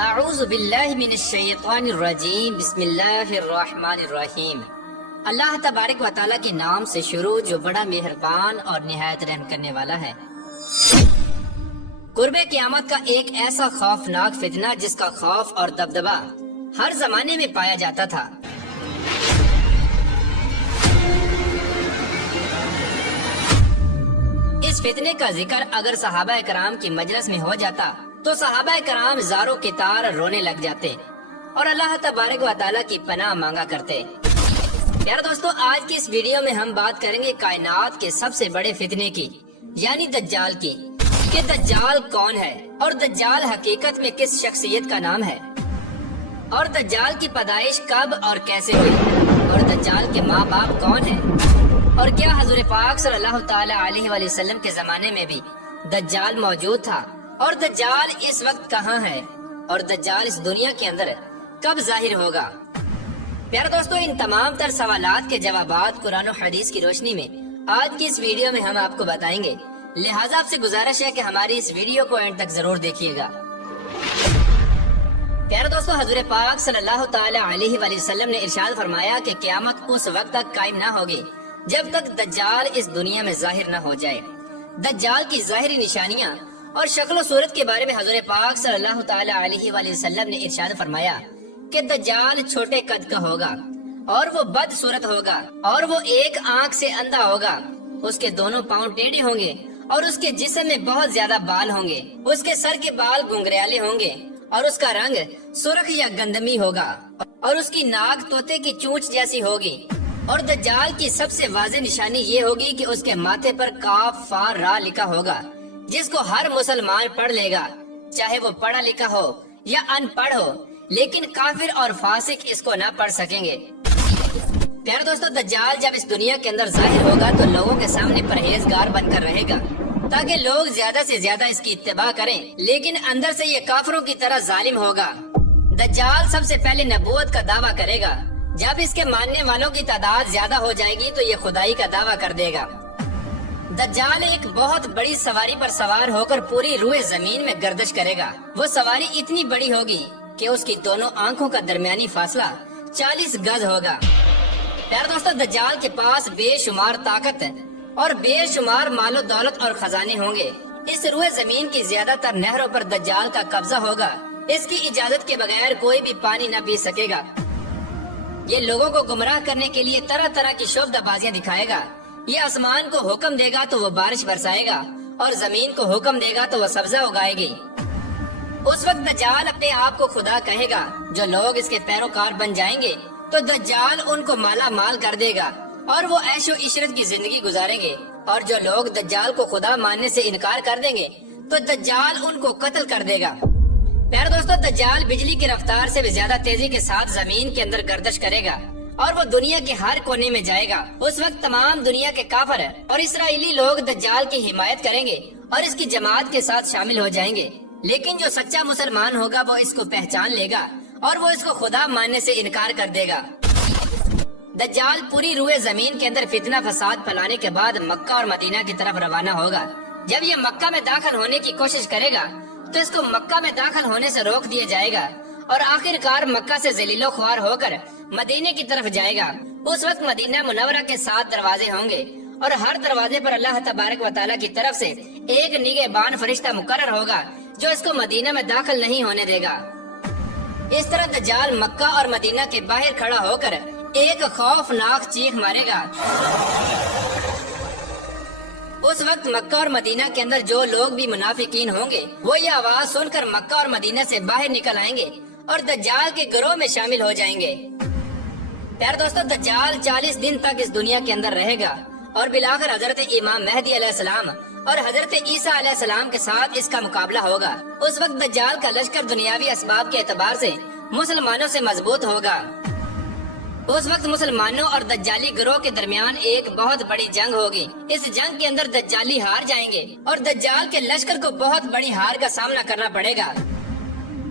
اعوذ باللہ من الشیطان الرجیم بسم اللہ الرحمن الرحیم۔ اللہ تبارک و تعالیٰ کے نام سے شروع جو بڑا مہربان اور نہایت رحم کرنے والا ہے۔ قرب قیامت کا ایک ایسا خوفناک فتنہ جس کا خوف اور دبدبہ ہر زمانے میں پایا جاتا تھا۔ اس فتنے کا ذکر اگر صحابہ کرام کی مجلس میں ہو جاتا تو صحابہ کرام زاروں کے تار رونے لگ جاتے اور اللہ تبارک و تعالیٰ کی پناہ مانگا کرتے۔ پیارے دوستو، آج کی اس ویڈیو میں ہم بات کریں گے کائنات کے سب سے بڑے فتنے کی، یعنی دجال کی، کہ دجال کون ہے اور دجال حقیقت میں کس شخصیت کا نام ہے، اور دجال کی پیدائش کب اور کیسے ہوئی، اور دجال کے ماں باپ کون ہیں، اور کیا حضور پاک صلی اللہ تعالی علیہ وآلہ وسلم کے زمانے میں بھی دجال موجود تھا، اور دجال اس وقت کہاں ہے، اور دجال اس دنیا کے اندر کب ظاہر ہوگا۔ پیارے دوستو، ان تمام تر سوالات کے جوابات قرآن و حدیث کی روشنی میں آج کی اس ویڈیو میں ہم آپ کو بتائیں گے، لہٰذا آپ سے گزارش ہے کہ ہماری اس ویڈیو کو اینڈ تک ضرور دیکھیے گا۔ پیارے دوستو، حضور پاک صلی اللہ تعالی علیہ وآلہ وسلم نے ارشاد فرمایا کہ قیامت اس وقت تک قائم نہ ہوگی جب تک دجال اس دنیا میں ظاہر نہ ہو جائے۔ دجال کی ظاہری نشانیاں اور شکل و صورت کے بارے میں حضور پاک صلی اللہ تعالی علیہ وآلہ وسلم نے ارشاد فرمایا کہ دجال چھوٹے قد کا ہوگا اور وہ بد صورت ہوگا، اور وہ ایک آنکھ سے اندھا ہوگا، اس کے دونوں پاؤں ٹیڑھے ہوں گے، اور اس کے جسم میں بہت زیادہ بال ہوں گے، اس کے سر کے بال گنگریالے ہوں گے، اور اس کا رنگ سرخ یا گندمی ہوگا، اور اس کی ناک طوطے کی چونچ جیسی ہوگی۔ اور دجال کی سب سے واضح نشانی یہ ہوگی کہ اس کے ماتھے پر کاف فا را لکھا ہوگا، جس کو ہر مسلمان پڑھ لے گا، چاہے وہ پڑھا لکھا ہو یا ان پڑھ ہو، لیکن کافر اور فاسق اس کو نہ پڑھ سکیں گے۔ پیارے دوستو، دجال جب اس دنیا کے اندر ظاہر ہوگا تو لوگوں کے سامنے پرہیزگار بن کر رہے گا تاکہ لوگ زیادہ سے زیادہ اس کی اتباع کریں، لیکن اندر سے یہ کافروں کی طرح ظالم ہوگا۔ دجال سب سے پہلے نبوت کا دعویٰ کرے گا، جب اس کے ماننے والوں کی تعداد زیادہ ہو جائے گی تو یہ خدائی کا دعویٰ کر دے گا۔ دجال ایک بہت بڑی سواری پر سوار ہو کر پوری روئے زمین میں گردش کرے گا۔ وہ سواری اتنی بڑی ہوگی کہ اس کی دونوں آنکھوں کا درمیانی فاصلہ 40 گز ہوگا۔ پیارے دوستو، دجال کے پاس بے شمار طاقت اور بے شمار مال و دولت اور خزانے ہوں گے۔ اس روئے زمین کی زیادہ تر نہروں پر دجال کا قبضہ ہوگا، اس کی اجازت کے بغیر کوئی بھی پانی نہ پی سکے گا۔ یہ لوگوں کو گمراہ کرنے کے لیے طرح طرح کی شعبدہ بازیاں دکھائے گا۔ یہ آسمان کو حکم دے گا تو وہ بارش برسائے گا، اور زمین کو حکم دے گا تو وہ سبزہ اگائے گی۔ اس وقت دجال اپنے آپ کو خدا کہے گا۔ جو لوگ اس کے پیروکار بن جائیں گے تو دجال ان کو مالا مال کر دے گا اور وہ عیش و عشرت کی زندگی گزاریں گے، اور جو لوگ دجال کو خدا ماننے سے انکار کر دیں گے تو دجال ان کو قتل کر دے گا۔ پیارے دوستو، دجال بجلی کی رفتار سے بھی زیادہ تیزی کے ساتھ زمین کے اندر گردش کرے گا اور وہ دنیا کے ہر کونے میں جائے گا۔ اس وقت تمام دنیا کے کافر اور اسرائیلی لوگ دجال کی حمایت کریں گے اور اس کی جماعت کے ساتھ شامل ہو جائیں گے، لیکن جو سچا مسلمان ہوگا وہ اس کو پہچان لے گا اور وہ اس کو خدا ماننے سے انکار کر دے گا۔ دجال پوری روئے زمین کے اندر فتنہ فساد پھیلانے کے بعد مکہ اور مدینہ کی طرف روانہ ہوگا۔ جب یہ مکہ میں داخل ہونے کی کوشش کرے گا تو اس کو مکہ میں داخل ہونے سے روک دیا جائے گا، اور آخر کار مکہ سے ذلیل و خوار ہو کر مدینے کی طرف جائے گا۔ اس وقت مدینہ منورہ کے 7 دروازے ہوں گے، اور ہر دروازے پر اللہ تبارک و تعالیٰ کی طرف سے ایک نگہبان فرشتہ مقرر ہوگا جو اس کو مدینہ میں داخل نہیں ہونے دے گا۔ اس طرح دجال مکہ اور مدینہ کے باہر کھڑا ہو کر ایک خوفناک چیخ مارے گا۔ اس وقت مکہ اور مدینہ کے اندر جو لوگ بھی منافقین ہوں گے وہ یہ آواز سن کر مکہ اور مدینہ سے باہر نکل آئیں گے اور دجال کے گروہ میں شامل ہو جائیں گے۔ پیارے دوستو، دجال 40 دن تک اس دنیا کے اندر رہے گا، اور بالآخر حضرت امام مہدی علیہ السلام اور حضرت عیسیٰ علیہ السلام کے ساتھ اس کا مقابلہ ہوگا۔ اس وقت دجال کا لشکر دنیاوی اسباب کے اعتبار سے مسلمانوں سے مضبوط ہوگا۔ اس وقت مسلمانوں اور دجالی گروہ کے درمیان ایک بہت بڑی جنگ ہوگی۔ اس جنگ کے اندر دجالی ہار جائیں گے اور دجال کے لشکر کو بہت بڑی ہار کا سامنا کرنا پڑے گا۔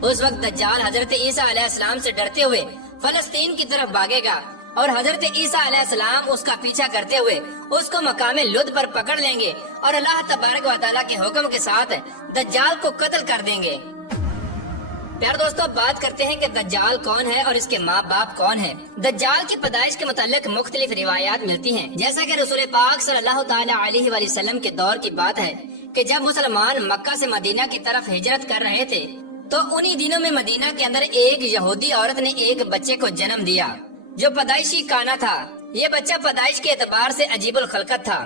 اس وقت دجال حضرت عیسیٰ علیہ السلام سے ڈرتے ہوئے فلسطین کی طرف بھاگے گا، اور حضرت عیسیٰ علیہ السلام اس کا پیچھا کرتے ہوئے اس کو مقام لد پر پکڑ لیں گے اور اللہ تبارک و تعالیٰ کے حکم کے ساتھ دجال کو قتل کر دیں گے۔ پیار دوستو، بات کرتے ہیں کہ دجال کون ہے اور اس کے ماں باپ کون ہے۔ دجال کی پیدائش کے متعلق مختلف روایات ملتی ہیں، جیسا کہ رسول پاک صلی اللہ تعالی علیہ وآلہ وسلم کے دور کی بات ہے کہ جب مسلمان مکہ سے مدینہ کی طرف ہجرت کر رہے تھے تو انہی دنوں میں مدینہ کے اندر ایک یہودی عورت نے ایک بچے کو جنم دیا جو پیدائشی کانا تھا۔ یہ بچہ پیدائش کے اعتبار سے عجیب الخلقت تھا۔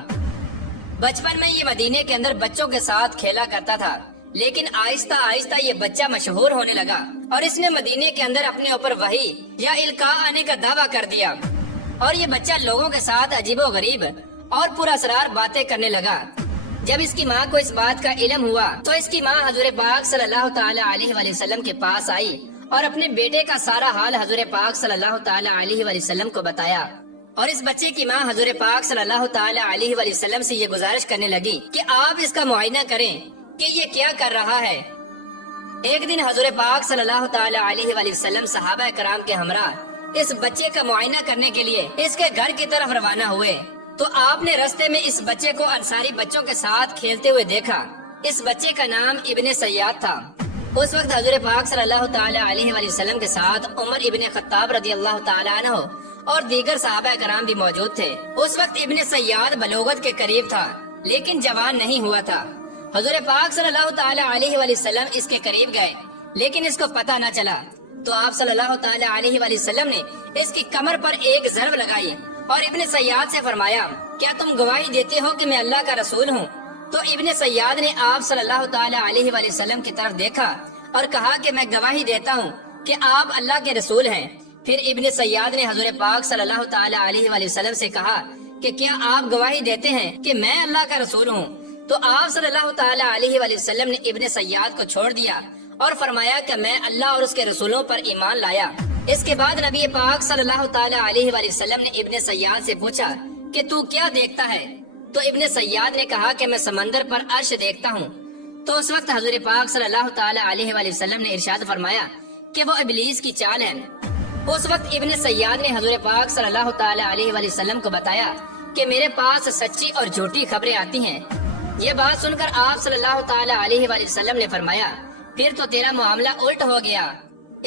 بچپن میں یہ مدینے کے اندر بچوں کے ساتھ کھیلا کرتا تھا، لیکن آہستہ آہستہ یہ بچہ مشہور ہونے لگا اور اس نے مدینے کے اندر اپنے اوپر وحی یا القاء آنے کا دعویٰ کر دیا، اور یہ بچہ لوگوں کے ساتھ عجیب و غریب اور پر اسرار باتیں کرنے لگا۔ جب اس کی ماں کو اس بات کا علم ہوا تو اس کی ماں حضور پاک صلی اللہ تعالی علیہ وآلہ وسلم کے پاس آئی اور اپنے بیٹے کا سارا حال حضور پاک صلی اللہ تعالی علیہ وآلہ وسلم کو بتایا، اور اس بچے کی ماں حضور پاک صلی اللہ تعالی علیہ وآلہ وسلم سے یہ گزارش کرنے لگی کہ آپ اس کا معائنہ کریں کہ یہ کیا کر رہا ہے۔ ایک دن حضور پاک صلی اللہ تعالی علیہ وآلہ وسلم صحابہ کرام کے ہمراہ اس بچے کا معائنہ کرنے کے لیے اس کے گھر کی طرف روانہ ہوئے تو آپ نے رستے میں اس بچے کو انصاری بچوں کے ساتھ کھیلتے ہوئے دیکھا۔ اس بچے کا نام ابن سیاد تھا۔ اس وقت حضور پاک صلی اللہ تعالی علیہ وآلہ وسلم کے ساتھ عمر ابن خطاب رضی اللہ تعالی عنہ اور دیگر صحابہ کرام بھی موجود تھے۔ اس وقت ابن سیاد بلوغت کے قریب تھا لیکن جوان نہیں ہوا تھا۔ حضور پاک صلی اللہ تعالی علیہ وآلہ وسلم اس کے قریب گئے لیکن اس کو پتہ نہ چلا تو آپ صلی اللہ تعالی علیہ وآلہ وسلم نے اس کی کمر پر ایک ضرب لگائی اور ابن سیاد سے فرمایا، کیا تم گواہی دیتے ہو کہ میں اللہ کا رسول ہوں؟ تو ابن سیاد نے آپ صلی اللہ تعالی علیہ وآلہ وسلم کی طرف دیکھا اور کہا کہ میں گواہی دیتا ہوں کہ آپ اللہ کے رسول ہیں۔ پھر ابن سیاد نے حضور پاک صلی اللہ تعالی علیہ وآلہ وسلم سے کہا کہ کیا آپ گواہی دیتے ہیں کہ میں اللہ کا رسول ہوں؟ تو آپ صلی اللہ تعالی علیہ وآلہ وسلم نے ابن سیاد کو چھوڑ دیا اور فرمایا کہ میں اللہ اور اس کے رسولوں پر ایمان لایا۔ اس کے بعد نبی پاک صلی اللہ تعالی علیہ وآلہ وسلم نے ابن سیاد سے پوچھا کہ تو کیا دیکھتا ہے؟ تو ابن سیاد نے کہا کہ میں سمندر پر عرش دیکھتا ہوں۔ تو اس وقت حضور پاک صلی اللہ تعالی علیہ وآلہ وسلم نے ارشاد فرمایا کہ وہ ابلیس کی چال ہے۔ اس وقت ابن سیاد نے حضور پاک صلی اللہ تعالی علیہ وآلہ وسلم کو بتایا کہ میرے پاس سچی اور جھوٹی خبریں آتی ہیں۔ یہ بات سن کر آپ صلی اللہ تعالی علیہ وآلہ وسلم نے فرمایا، پھر تو تیرا معاملہ الٹ ہو گیا۔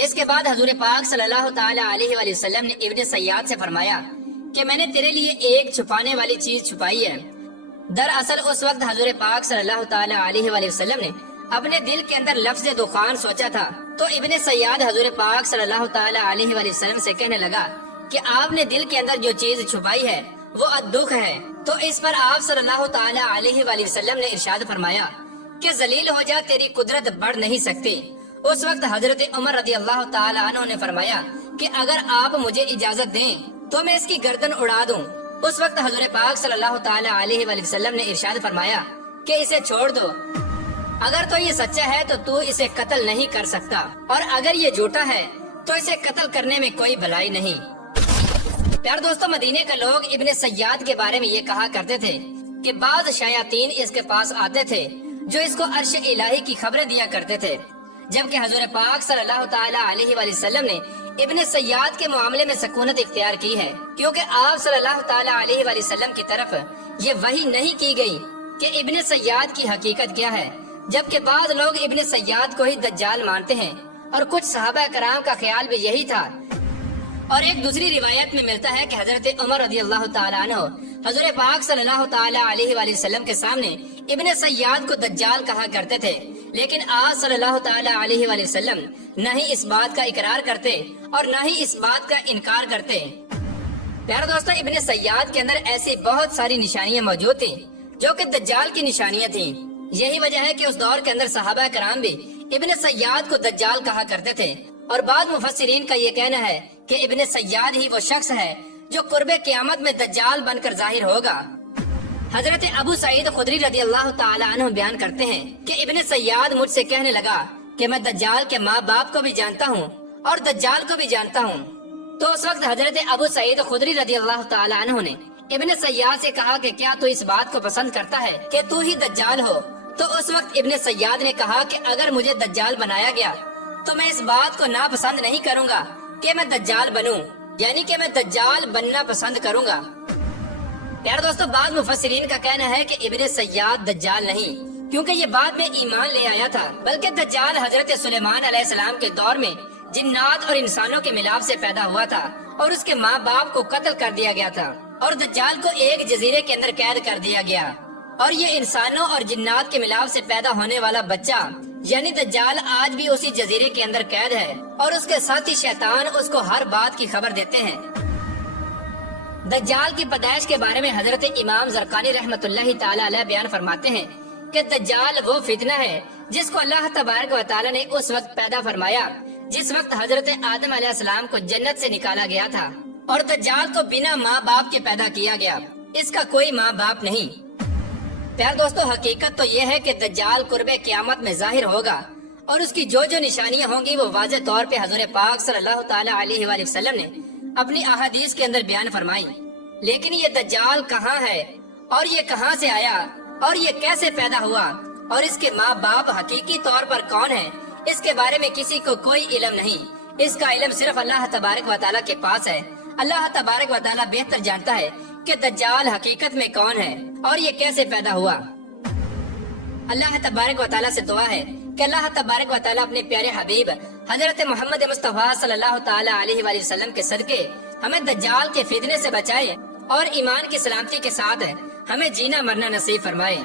اس کے بعد حضور پاک صلی اللہ تعالی علیہ وآلہ وسلم نے ابن سیاد سے فرمایا کہ میں نے تیرے لیے ایک چھپانے والی چیز چھپائی ہے۔ دراصل اس وقت حضور پاک صلی اللہ تعالی علیہ وآلہ وسلم نے اپنے دل کے اندر لفظ دخان سوچا تھا تو ابن سیاد حضور پاک صلی اللہ تعالی علیہ وآلہ وسلم سے کہنے لگا کہ آپ نے دل کے اندر جو چیز چھپائی ہے وہ الدخ ہے۔ تو اس پر آپ صلی اللہ تعالی علیہ وآلہ وسلم نے ارشاد فرمایا کہ ذلیل ہو جا، تیری قدرت بڑھ نہیں سکتی۔ اس وقت حضرت عمر رضی اللہ تعالی عنہ نے فرمایا کہ اگر آپ مجھے اجازت دیں تو میں اس کی گردن اڑا دوں۔ اس وقت حضور پاک صلی اللہ تعالی علیہ وآلہ وسلم نے ارشاد فرمایا کہ اسے چھوڑ دو، اگر تو یہ سچا ہے تو اسے قتل نہیں کر سکتا، اور اگر یہ جھوٹا ہے تو اسے قتل کرنے میں کوئی بھلائی نہیں۔ پیار دوستو، مدینے کے لوگ ابن سیاد کے بارے میں یہ کہا کرتے تھے کہ بعض شیاطین اس کے پاس آتے تھے جو اس کو عرش الہی کی خبریں دیا کرتے تھے، جبکہ حضور پاک صلی اللہ تعالی علیہ وآلہ وسلم نے ابن سیاد کے معاملے میں سکونت اختیار کی ہے، کیونکہ آپ صلی اللہ تعالی علیہ وآلہ وسلم کی طرف یہ وحی نہیں کی گئی کہ ابن سیاد کی حقیقت کیا ہے، جبکہ بعض لوگ ابن سیاد کو ہی دجال مانتے ہیں اور کچھ صحابہ کرام کا خیال بھی یہی تھا۔ اور ایک دوسری روایت میں ملتا ہے کہ حضرت عمر رضی اللہ تعالی عنہ حضور پاک صلی اللہ تعالی علیہ وآلہ وسلم کے سامنے ابن سیاد کو دجال کہا کرتے تھے، لیکن آپ صلی اللہ تعالی علیہ وآلہ وسلم نہ ہی اس بات کا اقرار کرتے اور نہ ہی اس بات کا انکار کرتے۔ پیارے دوستو، ابن سیاد کے اندر ایسی بہت ساری نشانیاں موجود تھیں جو کہ دجال کی نشانیاں تھیں۔ یہی وجہ ہے کہ اس دور کے اندر صحابہ کرام بھی ابن سیاد کو دجال کہا کرتے تھے، اور بعض مفسرین کا یہ کہنا ہے کہ ابن سیاد ہی وہ شخص ہے جو قرب قیامت میں دجال بن کر ظاہر ہوگا۔ حضرت ابو سعید خدری رضی اللہ تعالی عنہ بیان کرتے ہیں کہ ابن سیاد مجھ سے کہنے لگا کہ میں دجال کے ماں باپ کو بھی جانتا ہوں اور دجال کو بھی جانتا ہوں۔ تو اس وقت حضرت ابو سعید خدری رضی اللہ تعالی عنہ نے ابن سیاد سے کہا کہ کیا تو اس بات کو پسند کرتا ہے کہ تو ہی دجال ہو؟ تو اس وقت ابن سیاد نے کہا کہ اگر مجھے دجال بنایا گیا تو میں اس بات کو ناپسند نہیں کروں گا کہ میں دجال بنوں، یعنی کہ میں دجال بننا پسند کروں گا۔ پیارے دوستو، بعض مفسرین کا کہنا ہے کہ ابن سیاد دجال نہیں کیونکہ یہ بعد میں ایمان لے آیا تھا، بلکہ دجال حضرت سلیمان علیہ السلام کے دور میں جنات اور انسانوں کے ملاپ سے پیدا ہوا تھا اور اس کے ماں باپ کو قتل کر دیا گیا تھا اور دجال کو ایک جزیرے کے اندر قید کر دیا گیا، اور یہ انسانوں اور جنات کے ملاپ سے پیدا ہونے والا بچہ یعنی دجال آج بھی اسی جزیرے کے اندر قید ہے، اور اس کے ساتھی شیطان اس کو ہر بات کی خبر دیتے ہیں۔ دجال کی پیدائش کے بارے میں حضرت امام زرقانی رحمۃ اللہ تعالی علیہ بیان فرماتے ہیں کہ دجال وہ فتنہ ہے جس کو اللہ تبارک و تعالی نے اس وقت پیدا فرمایا جس وقت حضرت آدم علیہ السلام کو جنت سے نکالا گیا تھا، اور دجال کو بنا ماں باپ کے پیدا کیا گیا، اس کا کوئی ماں باپ نہیں۔ پیار دوستو، حقیقت تو یہ ہے کہ دجال قرب قیامت میں ظاہر ہوگا، اور اس کی جو نشانیاں ہوں گی وہ واضح طور پہ حضور پاک صلی اللہ تعالی علیہ وآلہ وسلم نے اپنی احادیث کے اندر بیان فرمائی۔ لیکن یہ دجال کہاں ہے، اور یہ کہاں سے آیا، اور یہ کیسے پیدا ہوا، اور اس کے ماں باپ حقیقی طور پر کون ہیں، اس کے بارے میں کسی کو کوئی علم نہیں۔ اس کا علم صرف اللہ تبارک و تعالیٰ کے پاس ہے۔ اللہ تبارک و تعالیٰ بہتر جانتا ہے کہ دجال حقیقت میں کون ہے اور یہ کیسے پیدا ہوا۔ اللہ تبارک و تعالیٰ سے دعا ہے کہ اللہ تبارک و تعالیٰ اپنے پیارے حبیب حضرت محمد مصطفیٰ صلی اللہ تعالی علیہ وآلہ وسلم کے صدقے ہمیں دجال کے فتنے سے بچائے اور ایمان کی سلامتی کے ساتھ ہمیں جینا مرنا نصیب فرمائے۔